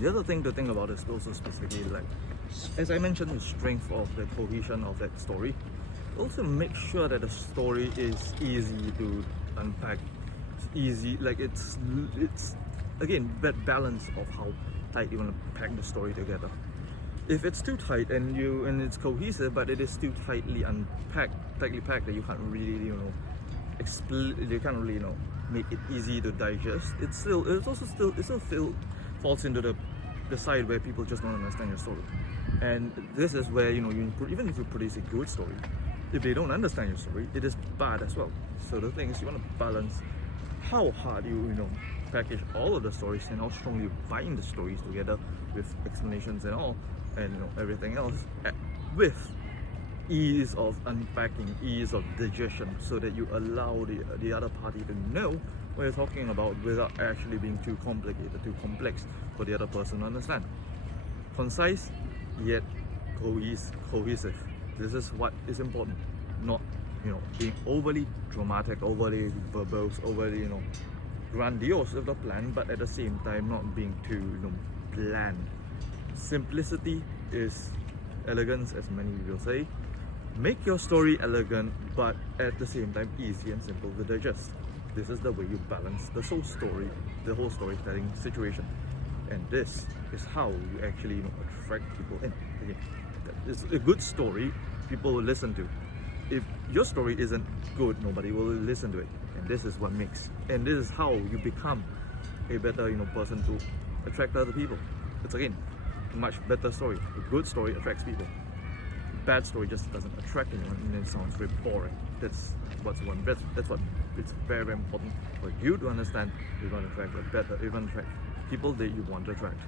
The other thing to think about is also specifically like, as I mentioned, the strength of the cohesion of that story. Also make sure that the story is easy to unpack. It's easy, like it's again that balance of how tight you want to pack the story together. If it's too tight and it's cohesive, but it is too tightly packed that you can't really you can't really make it easy to digest. It still falls into the side where people just don't understand your story. And this is where even if you produce a good story, if they don't understand your story, it is bad as well. So the thing is, you want to balance how hard you package all of the stories and how strongly you bind the stories together with explanations and all, and everything else, with ease of unpacking, ease of digestion, so that you allow the other party to know what you're talking about without actually being too complicated, too complex for the other person to understand. Concise yet cohesive. This is what is important. Not being overly dramatic, overly verbose, overly grandiose with the plan, but at the same time not being too bland. Simplicity is elegance, as many people say. Make your story elegant, but at the same time easy and simple to digest. This is the way you balance the whole story, the whole storytelling situation. And this is how you actually attract people in. Again, it's a good story, people will listen to. If your story isn't good, nobody will listen to it. And this is what makes, and this is how you become a better person to attract other people. It's again a much better story. A good story attracts people. Bad story just doesn't attract anyone, and it sounds very boring. That's what it's very, very important for you to understand. You want to attract people that you want to attract.